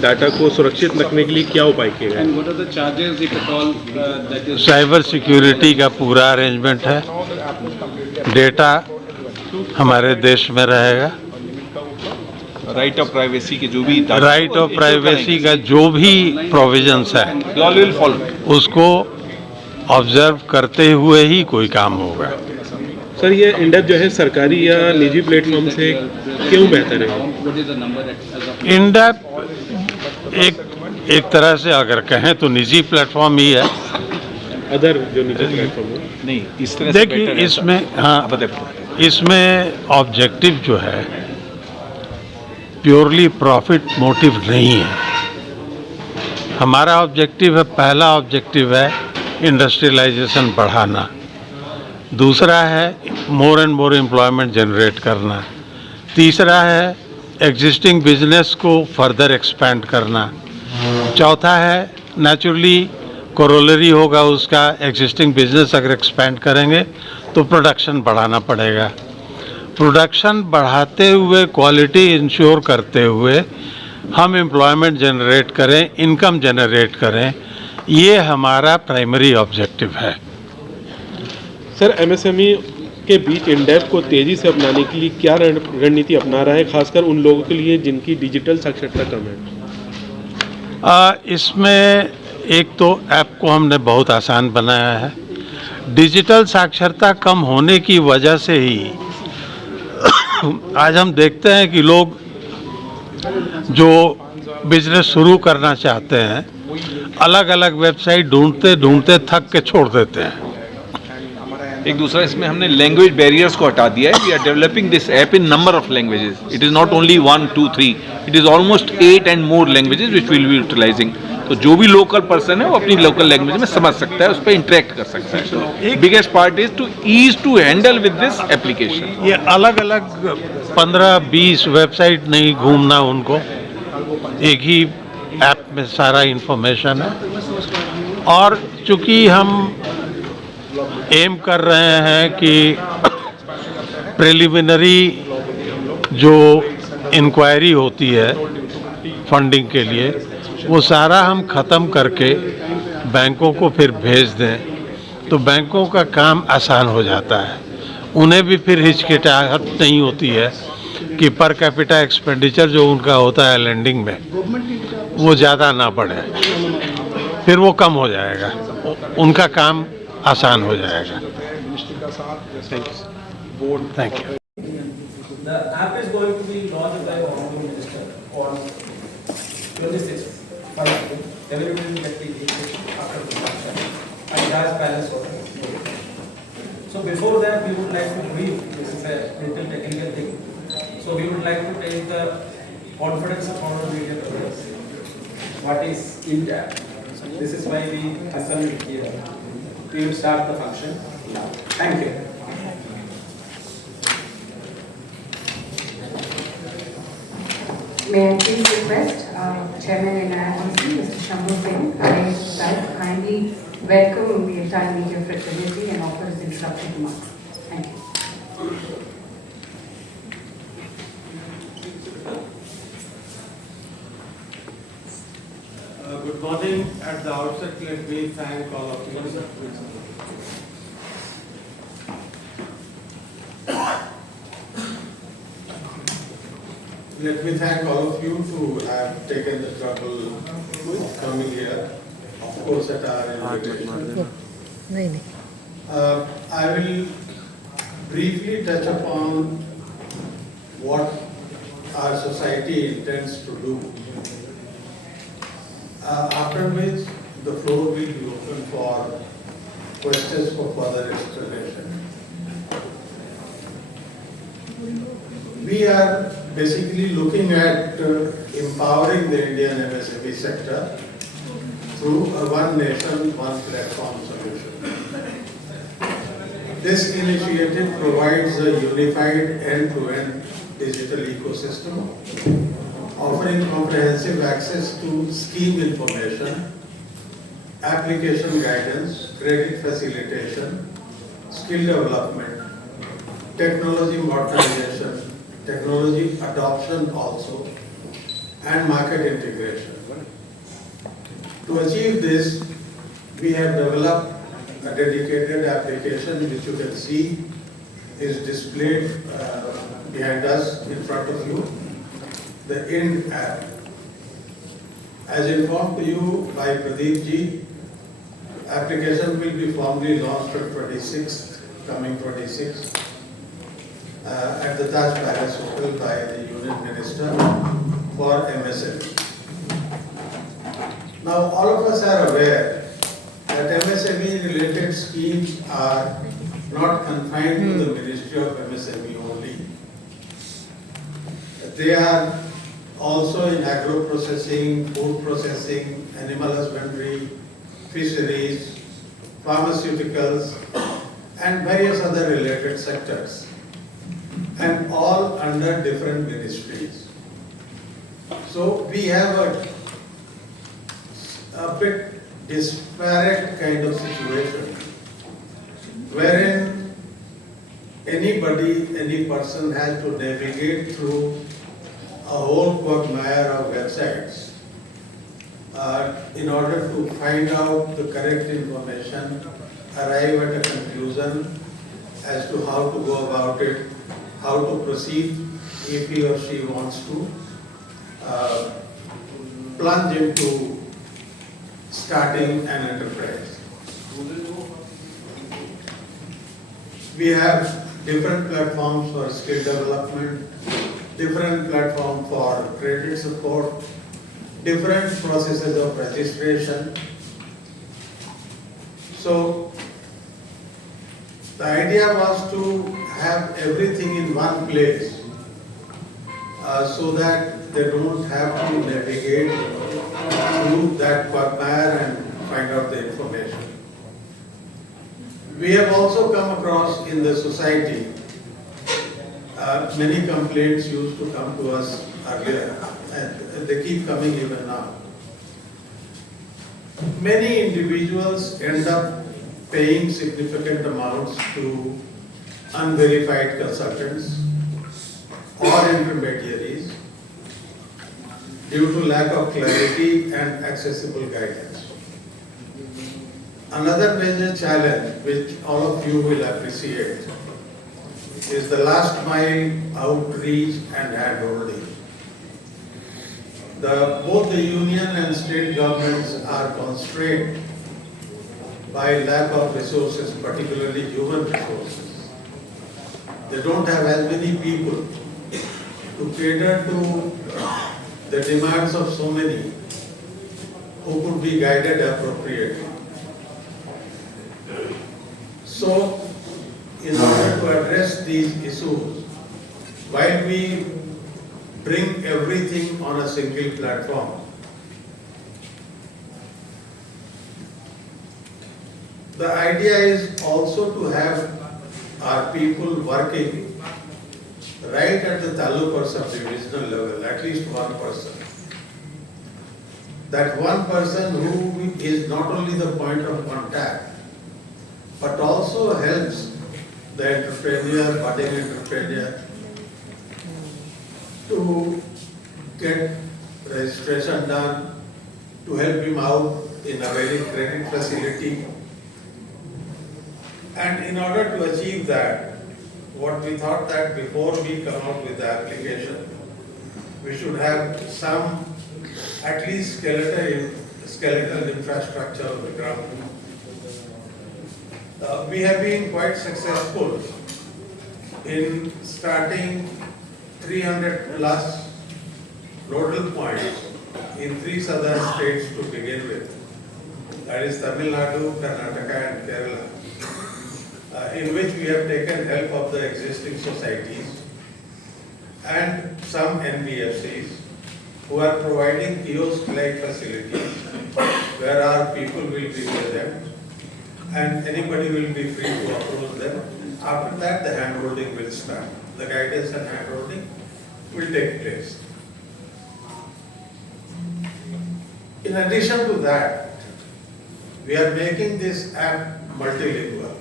Data को सुरक्षित रखने के लिए क्या उपाय किए गए? साइबर सिक्योरिटी का पूरा अरेंजमेंट है। डेटा हमारे देश में रहेगा। राइट ऑफ प्राइवेसी के जो भी राइट ऑफ प्राइवेसी का जो भी प्रोविजंस है उसको ऑब्जर्व करते हुए ही कोई काम होगा। सर, ये इंडैप जो है सरकारी या निजी प्लेटफॉर्म से क्यों बेहतर है? इंडैप एक तरह से अगर कहें तो निजी प्लेटफॉर्म ही है। अदर जो निजी प्लेटफॉर्म है नहीं, इस तरह देखिए इसमें ऑब्जेक्टिव जो है प्योरली प्रॉफिट मोटिव नहीं है। हमारा ऑब्जेक्टिव है, पहला ऑब्जेक्टिव है इंडस्ट्रियलाइजेशन बढ़ाना, दूसरा है more and more employment generate करना, तीसरा है एग्जिस्टिंग बिजनेस को फर्दर एक्सपेंड करना, चौथा है नेचुरली कोरोलरी होगा उसका, एग्जिस्टिंग बिजनेस अगर एक्सपेंड करेंगे तो प्रोडक्शन बढ़ाना पड़ेगा। प्रोडक्शन बढ़ाते हुए क्वालिटी इंश्योर करते हुए हम एम्प्लॉयमेंट जनरेट करें, इनकम जनरेट करें, ये हमारा प्राइमरी ऑब्जेक्टिव है। सर, एमएसएमई के बीच इंडैप को तेजी से अपनाने के लिए क्या रणनीति अपना रहा है, खासकर उन लोगों के लिए जिनकी डिजिटल साक्षरता कम है? इसमें एक तो ऐप को हमने बहुत आसान बनाया है। डिजिटल साक्षरता कम होने की वजह से ही आज हम देखते हैं कि लोग जो बिजनेस शुरू करना चाहते हैं अलग अलग वेबसाइट ढूंढते ढूंढते थक के छोड़ देते हैं। एक दूसरा इसमें हमने लैंग्वेज बैरियर्स को हटा दिया है। We are developing this app in number of languages. It is not only 1, 2, 3, it is almost 8 and more languages which will be utilising. तो जो भी लोकल पर्सन है वो अपनी लोकल लैंग्वेज में समझ सकता है, उस पर इंटरेक्ट कर सकता है। Biggest part is to ease to handle with this application. ये अलग अलग 15-20 वेबसाइट नहीं घूमना उनको, एक ही ऐप में सारा इंफॉर्मेशन है। और चूंकि हम एम कर रहे हैं कि प्रिलिमिनरी जो इंक्वायरी होती है फंडिंग के लिए वो सारा हम ख़त्म करके बैंकों को फिर भेज दें तो बैंकों का काम आसान हो जाता है। उन्हें भी फिर हिचकिचाहट नहीं होती है कि पर कैपिटा एक्सपेंडिचर जो उनका होता है लेंडिंग में वो ज़्यादा ना बढ़े, फिर वो कम हो जाएगा, उनका काम आसान हो जाएगा। Thank you. The app is going to be launched by Home Minister on 26th. Everybody will get the invitation after the function at Raj Palace Hotel. So before that, we would like to brief. This is a little technical thing. So we would like to take the confidence of our media players. What is IndApp? This is why we assembled here. We will start the function now. Thank you. May I please request Chairman NIRDDC, Mr. Shambhu Singh, I kindly welcome the entire media fraternity and offer his introductory remarks. Thank you. Good morning. At the outset, let me thank all of you. Let me thank all of you to have taken the trouble of coming here, of course at our invitation. I will briefly touch upon what our society intends to do. After which the floor will be open for questions for further explanation. We are basically looking at empowering the Indian MSME sector through a one nation, one platform solution. This initiative provides a unified end-to-end digital ecosystem, offering comprehensive access to scheme information, application guidance, credit facilitation, skill development, technology modernization, technology adoption also, and market integration. To achieve this, we have developed a dedicated application which you can see is displayed behind us in front of you, the IndApp. As informed to you by Pradeep ji, application will be formally launched on 26th, coming 26th, at the Taj Palace Hotel by the Union Minister for MSME. Now, all of us are aware that MSME related schemes are not confined to the Ministry of MSME only. They are also in agro-processing, food processing, animal husbandry, fisheries, pharmaceuticals, and various other related sectors, and all under different ministries. So we have a bit disparate kind of situation wherein any person has to navigate through a whole quagmire of websites in order to find out the correct information, arrive at a conclusion as to how to go about it, how to proceed if he or she wants to plunge into starting an enterprise. We have different platforms for skill development, different platform for credit support, different processes of registration. So the idea was to have everything in one place so that they don't have to navigate through that quagmire and find out the information. We have also come across in the society many complaints used to come to us earlier, and they keep coming even now. Many individuals end up paying significant amounts to unverified consultants or intermediaries due to lack of clarity and accessible guidance. Another major challenge, which all of you will appreciate, is the last mile outreach and handholding. Both the union and state governments are constrained by lack of resources, particularly human resources. They don't have as many people to cater to the demands of so many who could be guided appropriately. So, in order to address these issues, while we bring everything on a single platform, the idea is also to have our people working right at the taluk or sub-divisional level, at least one person. That one person who is not only the point of contact, but also helps the entrepreneur, budding entrepreneur, to get registration done, to help him out in availing credit facility. And in order to achieve that, what we thought that before we come out with the application, we should have some, at least skeletal infrastructure on the ground. We have been quite successful in starting 300 plus nodal points in 3 southern states to begin with. That is Tamil Nadu, Karnataka and Kerala, in which we have taken help of the existing societies and some NBFCs who are providing kiosk-like facilities where our people will be present and anybody will be free to approach them. After that, the handholding will start. The guidance and handholding will take place. In addition to that, we are making this app multilingual.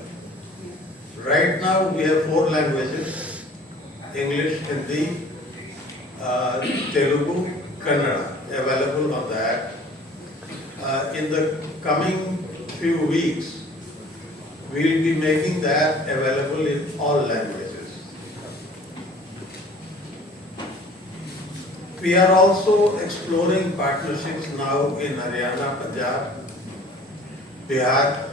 Right now, we have 4 languages: English, Hindi, Telugu, Kannada available on that. In the coming few weeks, we will be making that available in all languages. We are also exploring partnerships now in Haryana, Punjab, Bihar,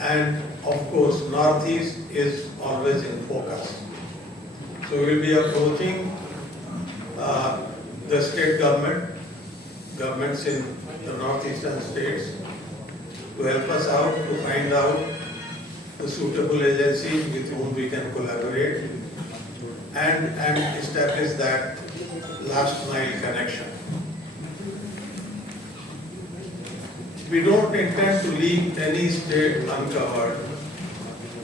and of course Northeast is always in focus. So we will be approaching the state governments in the northeastern states to help us out to find out the suitable agencies with whom we can collaborate and establish that last mile connection. We don't intend to leave any state uncovered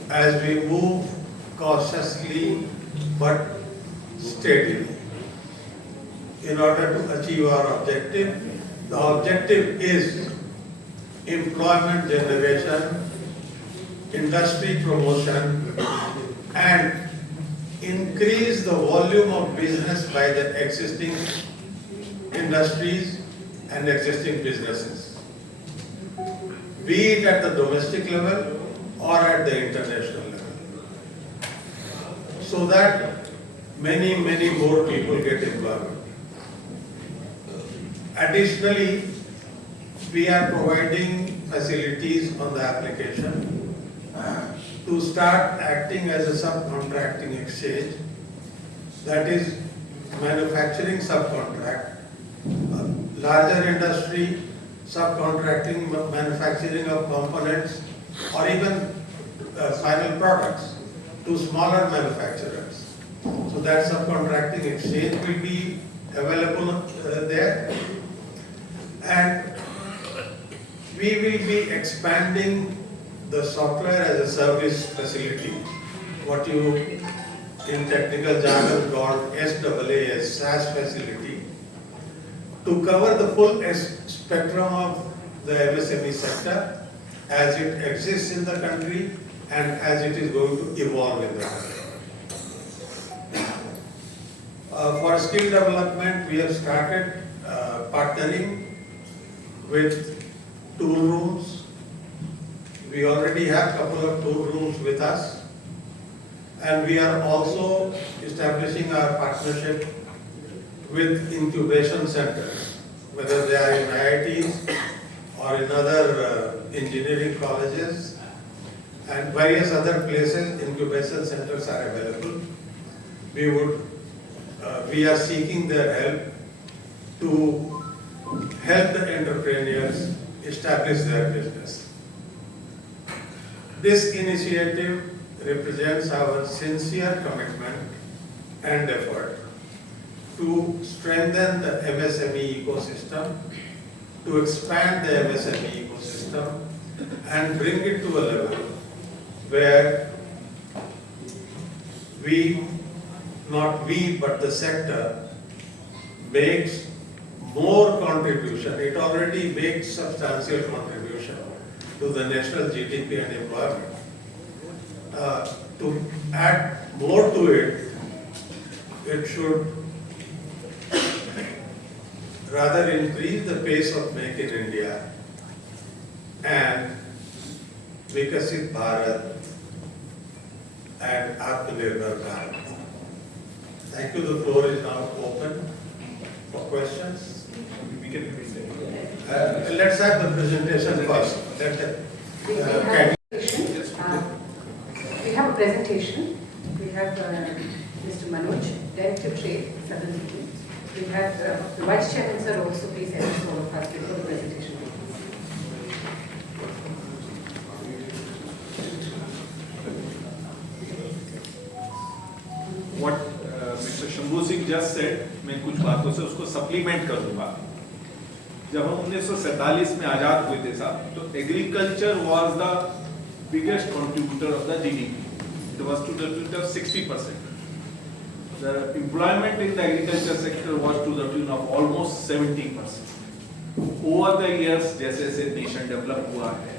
as we move cautiously but steadily in order to achieve our objective. The objective is employment generation, industry promotion, and increase the volume of business by the existing industries and existing businesses, be it at the domestic level or at the international level, so that many more people get employment. Additionally, we are providing facilities on the application to start acting as a subcontracting exchange, that is manufacturing subcontract, larger industry subcontracting manufacturing of components or even final products to smaller manufacturers. So that subcontracting exchange will be available there. And we will be expanding the software as a service facility, what you in technical jargon called SAA, SaaS facility, to cover the full spectrum of the MSME sector as it exists in the country and as it is going to evolve in the country. For skill development, we have started partnering with tool rooms. We already have a couple of tool rooms with us, and we are also establishing our partnership with incubation centers, whether they are in IITs or in other engineering colleges and various other places. Incubation centers are available. We are seeking their help to help the entrepreneurs establish their business. This initiative represents our sincere commitment and effort to strengthen the MSME ecosystem, to expand the MSME ecosystem and bring it to a level where not we, but the sector makes more contribution. It already makes substantial contribution to the national GDP and employment. To add more to it, it should rather increase the pace of Make in India and Vikasit Bharat and Atmanirbhar Bharat. Thank you. The floor is now open for questions. Let's have the presentation first. We have a presentation. We have Mr. Manoj, Director of Trade, Southern Region. We have the Vice Chairman, sir, also please address all of us before the presentation. What Mr. Shambhu Singh just said, मैं कुछ बातों से उसको supplement करूंगा। जब हम 1947 में आजाद हुए थे साहब, तो agriculture was the biggest contributor of the GDP. It was to the tune of 60%. The employment in the agriculture sector was to the tune of almost 70%. Over the years, जैसे जैसे nation develop हुआ है,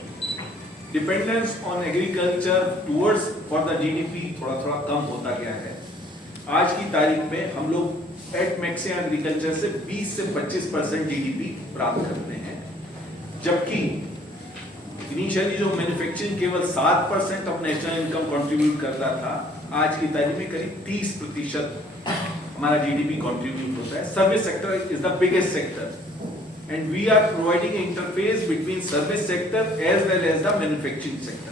dependence on agriculture towards for the GDP थोड़ा थोड़ा कम होता गया है. आज की तारीख में हम लोग एट मैक्सिमम एग्रीकल्चर से 20 से 25% जीडीपी प्राप्त करते हैं, जबकि इनिशियली जो मैन्युफैक्चरिंग केवल 7% ऑफ नेशनल इनकम कंट्रीब्यूट करता था, आज की तारीख में करीब 30% हमारा जीडीपी कंट्रीब्यूट होता है. Service sector is the biggest sector and we are providing interface between service sector as well as the manufacturing sector.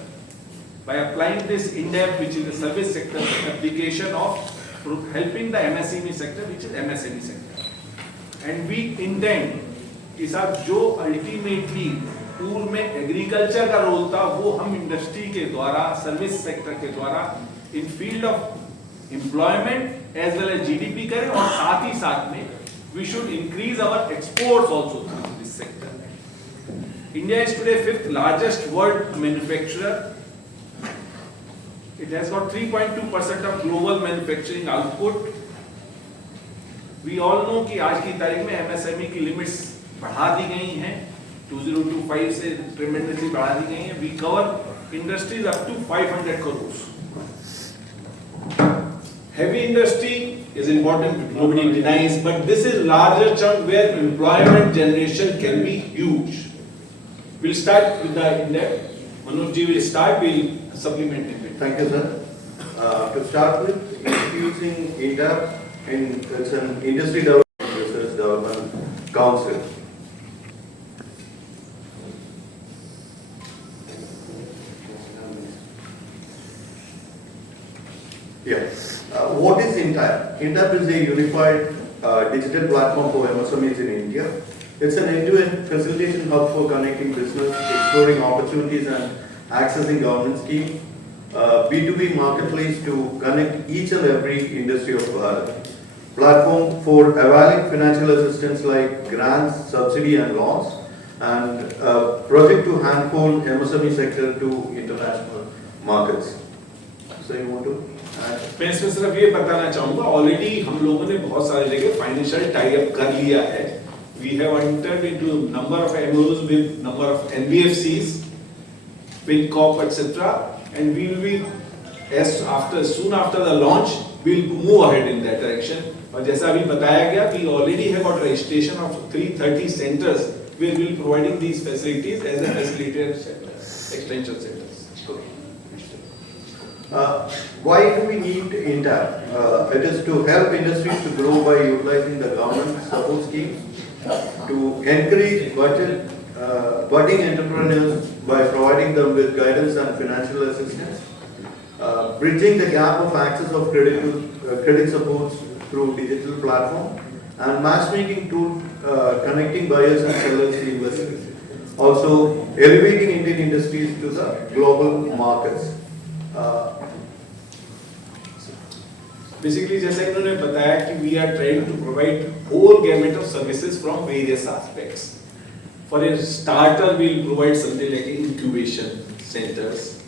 By applying this IndApp, which is the service sector application of helping the MSME sector, which is MSME sector, and we intend कि साहब जो ultimately पूर्व में agriculture का role था वो हम industry के द्वारा, सर्विस सेक्टर के द्वारा in field of employment as well as GDP करें, और साथ ही साथ में we should increase our exports also through this sector. India is today 5th largest world manufacturer. It has got 3.2% of global manufacturing output. We all know कि आज की तारीख में MSME की लिमिट्स बढ़ा दी गई हैं, 2025 से ट्रेमेंडसली बढ़ा दी गई हैं. We cover industries up to 500 crores. Heavy industry is important, nobody denies, but this is larger chunk where employment generation can be huge. We'll start with the IndApp. Manoj ji will start, we'll supplement it. Thank you, sir. To start with, introducing IndApp, it's an industry development research development council. Yes. What is IndApp? IndApp is a unified digital platform for MSMEs in India. It's an end-to-end facilitation hub for connecting business, exploring opportunities, and accessing government schemes. B2B marketplace to connect each and every industry of Bharat. Platform for availing financial assistance like grants, subsidy and loans, and project to handhold MSME sector to international markets. So you want to add? मैं इसमें सिर्फ ये बताना चाहूँगा, already हम लोगों ने बहुत सारी जगह फाइनेंशियल टाई अप कर लिया है. We have entered into number of MOUs with number of NBFCs, PinCorp, etc. And we will be soon after the launch, we will move ahead in that direction. और जैसा अभी बताया गया, we already have got registration of 330 centers where we will be providing these facilities as a facilitator center, extension centers. Why do we need IndApp? It is to help industries to grow by utilizing the government support schemes, to encourage budding entrepreneurs by providing them with guidance and financial assistance, bridging the gap of access of credit supports through digital platform, and matchmaking tool connecting buyers and sellers seamlessly. Also, elevating Indian industries to the global markets. Basically, जैसे इन्होंने बताया कि we are trying to provide whole gamut of services from various aspects. For a starter, we will provide something like incubation centers.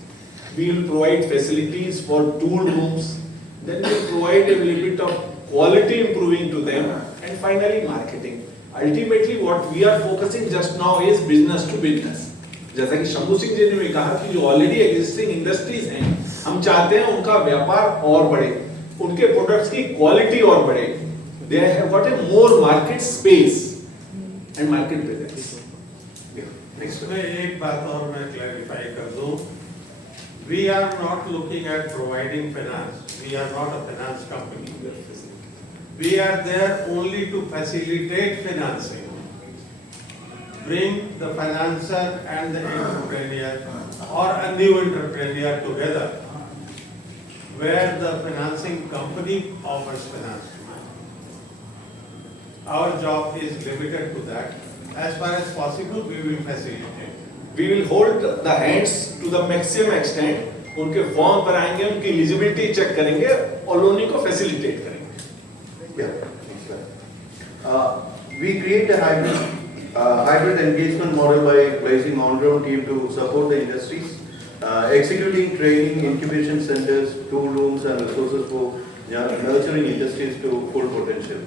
We will provide facilities for tool rooms. Then we will provide a little bit of quality improving to them, and finally marketing. Ultimately, what we are focusing just now is business to business. जैसा कि शंभू सिंह जी ने कहा कि जो already existing industries हैं, हम चाहते हैं उनका व्यापार और बढ़े, उनके प्रोडक्ट्स की क्वालिटी और बढ़े. They have got a more market space and market presence. इसमें एक बात और मैं क्लैरिफाई कर दूं. We are not looking at providing finance. We are not a finance company. We are there only to facilitate financing. Bring the financer and the entrepreneur or a new entrepreneur together, where the financing company offers finance. Our job is limited to that. As far as possible, we will facilitate. We will hold the hands to the maximum extent. उनके form पर आएंगे, उनकी eligibility check करेंगे और loan को facilitate करेंगे. We create a hybrid engagement model by placing on-ground team to support the industries, executing training, incubation centers, tool rooms, and resources for nurturing industries to full potential.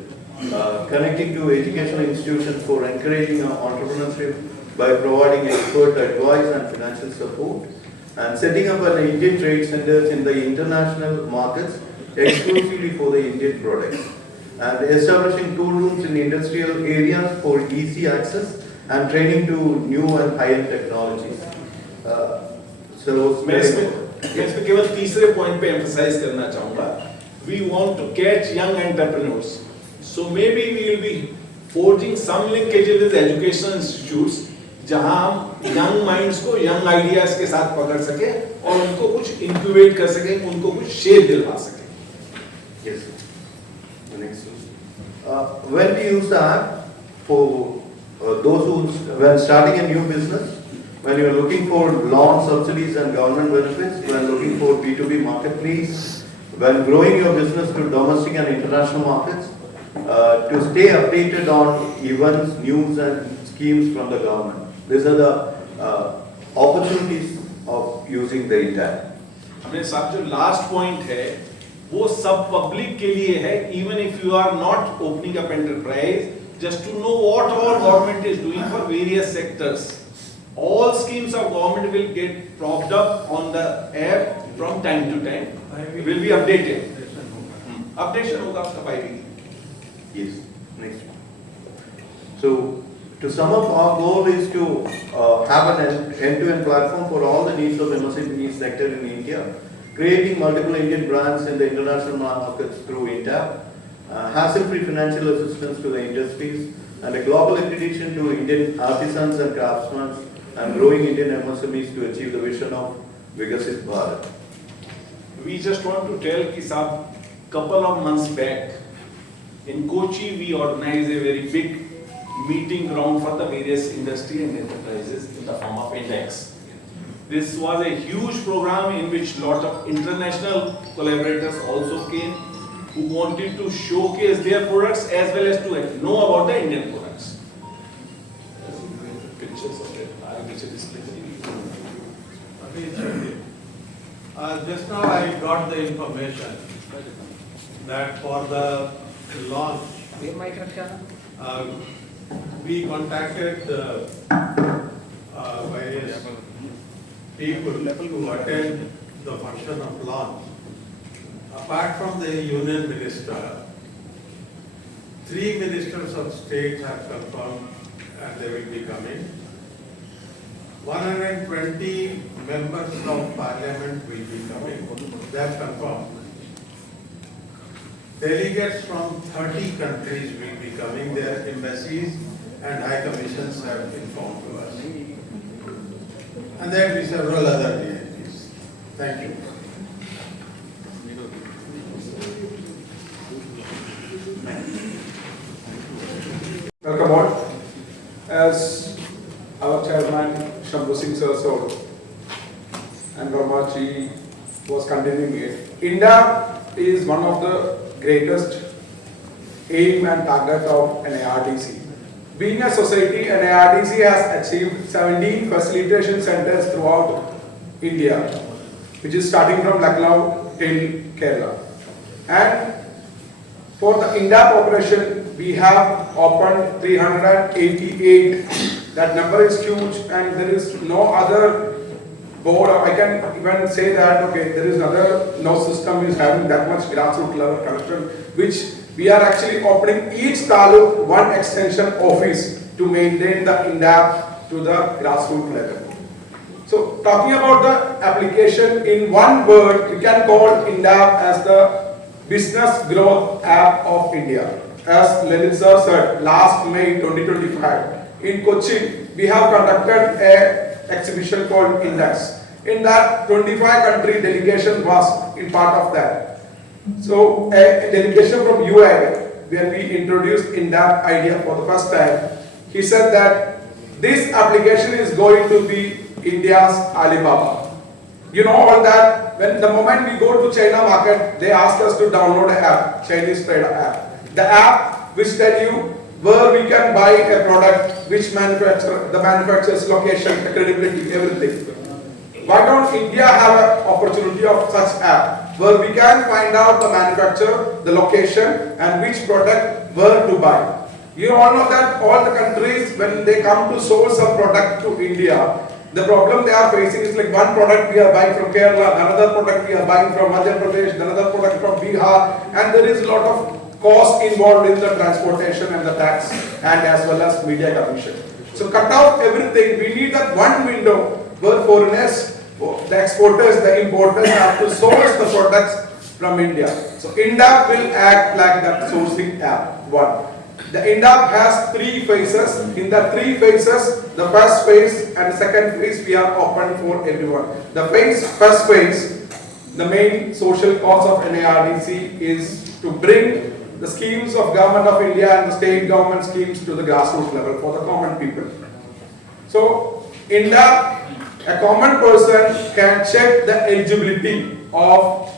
Connecting to educational institutions for encouraging entrepreneurship by providing expert advice and financial support, and setting up an Indian trade centers in the international markets exclusively for the Indian products. and establishing tool rooms in industrial areas for easy access and training to new and high-end technologies. मैं इसमें केवल तीसरे point पे emphasise करना चाहूँगा. We want to catch young entrepreneurs. So maybe we will be forging some linkages with educational institutes जहाँ हम young minds को young ideas के साथ पकड़ सके और उनको कुछ incubate कर सके, उनको कुछ shape दिलवा सके. Yes. The next one. When we use the app for those who, when starting a new business, when you are looking for loan subsidies and government benefits, when looking for B2B marketplace, when growing your business to domestic and international markets, to stay updated on events, news and schemes from the government. These are the opportunities of using the IndApp. हमने साहब जो last point है वो सब public के लिए है. Even if you are not opening up enterprise, just to know what our government is doing for various sectors. All schemes of government will get propped up on the app from time to time. It will be updated. Updation होगा आपका bi-weekly. Yes. Next one. So, to sum up, our goal is to have an end-to-end platform for all the needs of MSME sector in India, creating multiple Indian brands in the international markets through IndApp, hassle-free financial assistance to the industries, and a global accreditation to Indian artisans and craftsmen, and growing Indian MSMEs to achieve the vision of Vikasit Bharat. We just want to tell कि साहब couple of months back in Kochi we organized a very big meeting ground for the various industry and enterprises in the form of Index. This was a huge program in which lot of international collaborators also came who wanted to showcase their products as well as to know about the Indian products. Pictures of it are display. Just now I got the information that for the launch, we contacted various people to attend the function of launch. Apart from the union minister, 3 ministers of state have confirmed and they will be coming. 120 members of parliament will be coming. They have confirmed. Delegates from 30 countries will be coming. Their embassies and high commissions have informed to us. And there will be several other VIPs. Thank you. Welcome all. As our chairman Shambhu Singh sir said, and Ramaji was continuing it, IndApp is one of the greatest aim and target of NIRDDC. Being a society, NIRDDC has achieved 17 facilitation centers throughout India, which is starting from Lucknow till Kerala. And for the IndApp operation, we have opened 388. That number is huge, and there is no other board. I can even say that there is no system is having that much grassroots level connection, which we are actually opening each taluk one extension office to maintain the IndApp to the grassroots level. So talking about the application in one word, we can call IndApp as the business growth app of India. As Lenin sir said, last May 2025 in Kochi, we have conducted a exhibition called Index. In that, 25 country delegation was in part of that. So a delegation from UAE, when we introduced IndApp idea for the first time, he said that this application is going to be India's Alibaba. You know all that, when the moment we go to China market, they ask us to download an app, Chinese trade app. The app which tell you where we can buy a product, which manufacturer, the manufacturer's location, the credibility, everything. Why don't India have an opportunity of such app where we can find out the manufacturer, the location, and which product where to buy? You all know that all the countries, when they come to source a product to India, the problem they are facing is like one product we are buying from Kerala, another product we are buying from Madhya Pradesh, another product from Bihar, and there is a lot of cost involved in the transportation and the tax and as well as media commission. So cut off everything. We need that one window where foreigners, the exporters, the importers have to source the products from India. So IndApp will act like that sourcing app. One. The IndApp has 3 phases. In the 3 phases, the first phase and the second phase we are open for everyone. The first phase, the main social cause of NIRDC is to bring the schemes of Government of India and the state government schemes to the grassroots level for the common people. So, IndApp, a common person can check the eligibility of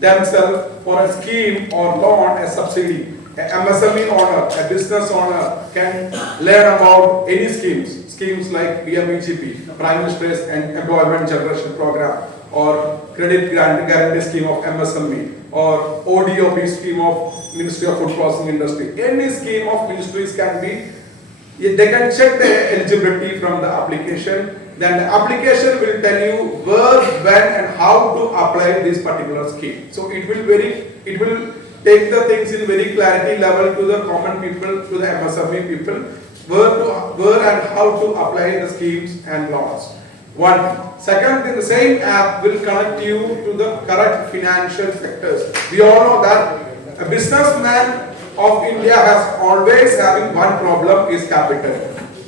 themselves for a scheme or loan, a subsidy. A MSME owner, a business owner can learn about any schemes like PMEGP, Prime Minister's Employment Generation Program, or Credit Guarantee Scheme of MSME, or ODOP scheme of Ministry of Food Processing Industry. Any scheme of ministries can be, they can check the eligibility from the application. Then the application will tell you where, when and how to apply this particular scheme. So it will take the things in very clarity level to the common people, to the MSME people, where and how to apply the schemes and laws. One. Second, the same app will connect you to the correct financial sectors. We all know that a businessman of India has always having one problem is capital.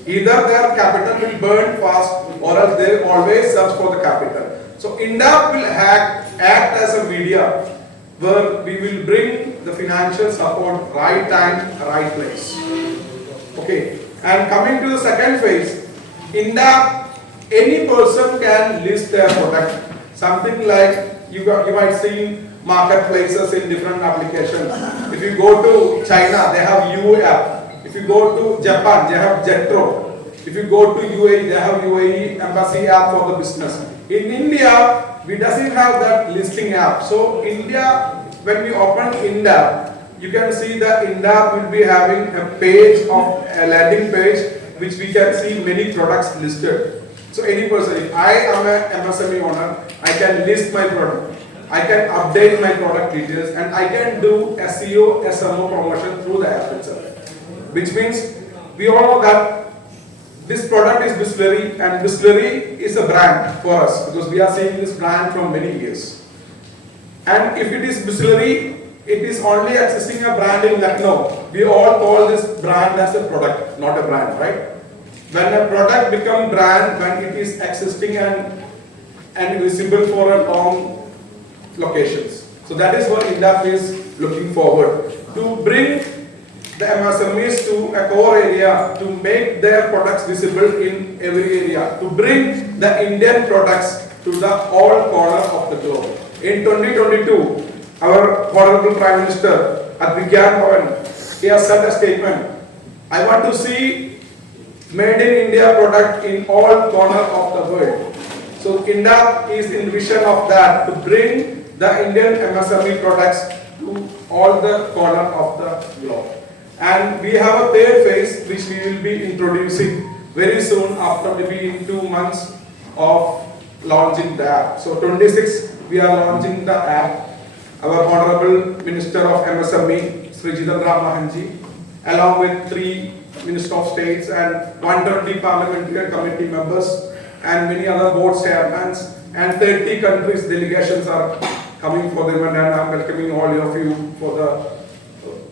Either their capital will burn fast or else they always search for the capital. So IndApp will act as a media where we will bring the financial support right time, right place. Okay. And coming to the second phase, IndApp, any person can list their product. Something like you might see marketplaces in different applications. If you go to China, they have UApp. If you go to Japan, they have Jetro. If you go to UAE, they have UAE Embassy app for the business. In India, we doesn't have that listing app. So India, when we open IndApp, you can see that IndApp will be having a page of a landing page which we can see many products listed. So any person, if I am a MSME owner, I can list my product, I can update my product details, and I can do SEO, SMO promotion through the app itself. Which means we all know that this product is Bisleri, and Bisleri is a brand for us because we are seeing this brand from many years. And if it is Bisleri, it is only existing a brand in Lucknow. We all call this brand as a product, not a brand, right? When a product becomes brand, when it is existing and visible for a long locations. So that is what IndApp is looking forward to bring the MSMEs to a core area, to make their products visible in every area, to bring the Indian products to the all corner of the globe. In 2022, our Honorable Prime Minister at Vigyan Bhavan, he has said a statement. I want to see made in India product in all corner of the world. So IndApp is in vision of that, to bring the Indian MSME products to all the corner of the globe. And we have a third phase which we will be introducing very soon after maybe in 2 months of launching the app. So 26 we are launching the app. Our Honorable Minister of MSME, Sri Jitendra Mahanji, along with 3 Minister of States and 120 parliamentary committee members and many other board chairmen and 30 countries delegations are coming for the event, and I am welcoming all of you for the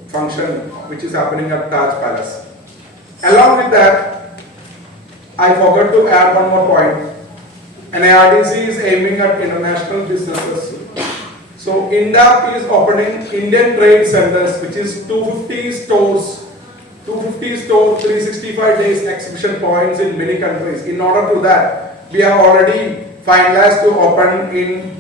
function which is happening at Taj Palace. Along with that, I forgot to add one more point. NIRDC is aiming at international businesses. So IndApp is opening Indian trade centers, which is 250 stores, 365 days exhibition points in many countries. In order to that, we have already finalized to open in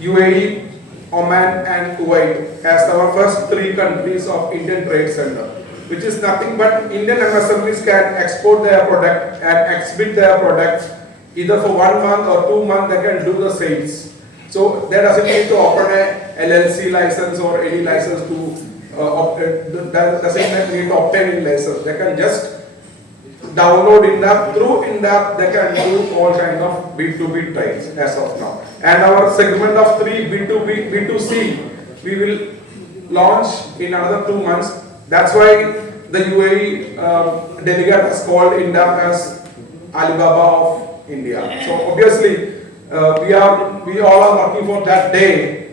UAE, Oman and Kuwait as our first 3 countries of Indian trade center, which is nothing but Indian MSMEs can export their product and exhibit their products either for 1 month or 2 months. They can do the sales. So there doesn't need to open a LLC license or any license to doesn't need to obtain any license. They can just download IndApp. Through IndApp, they can do all kind of B2B trades as of now. And our segment of 3 B2B, B2C, we will launch in another 2 months. That's why the UAE delegate has called IndApp as Alibaba of India. So obviously, we all are working for that day.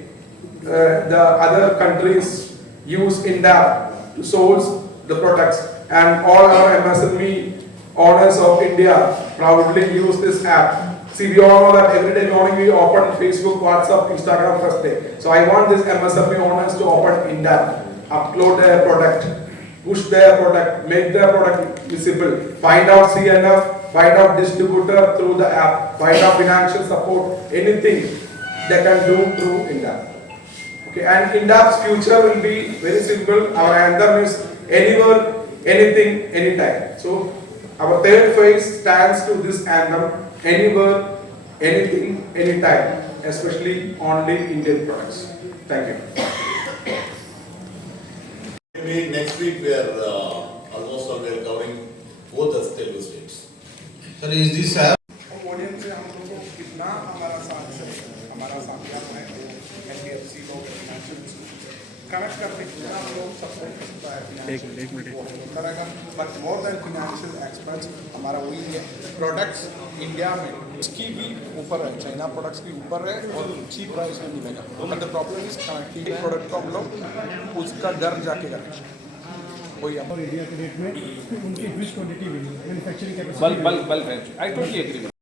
The other countries use IndApp to source the products, and all our MSME owners of India proudly use this app. See, we all know that every day morning we open Facebook, WhatsApp, Instagram first day. So I want these MSME owners to open IndApp, upload their product, push their product, make their product visible, find out CNF, find out distributor through the app, find out financial support, anything they can do through IndApp. Okay, and IndApp's future will be very simple. Our anthem is anywhere, anything, anytime. So our third phase stands to this anthem: anywhere, anything, anytime, especially only Indian products. Thank you. Maybe next week we are almost we are covering both the Telugu states. Sir, is this app? Audience से हम लोगों को कितना हमारा साथ है NDFC लोग connect करके कितना हम लोग सपोर्ट करता है एक minute but more than financial experts हमारा वही है प्रोडक्ट्स इंडिया में इसकी भी ऊपर है चाइना प्रोडक्ट्स की ऊपर है और चीप प्राइस में मिलेगा but the problem is connecting product को हम लोग उसका डर जाके करें वही इंडिया के रेट में उनकी wish quantity manufacturing capacity bulk I totally agree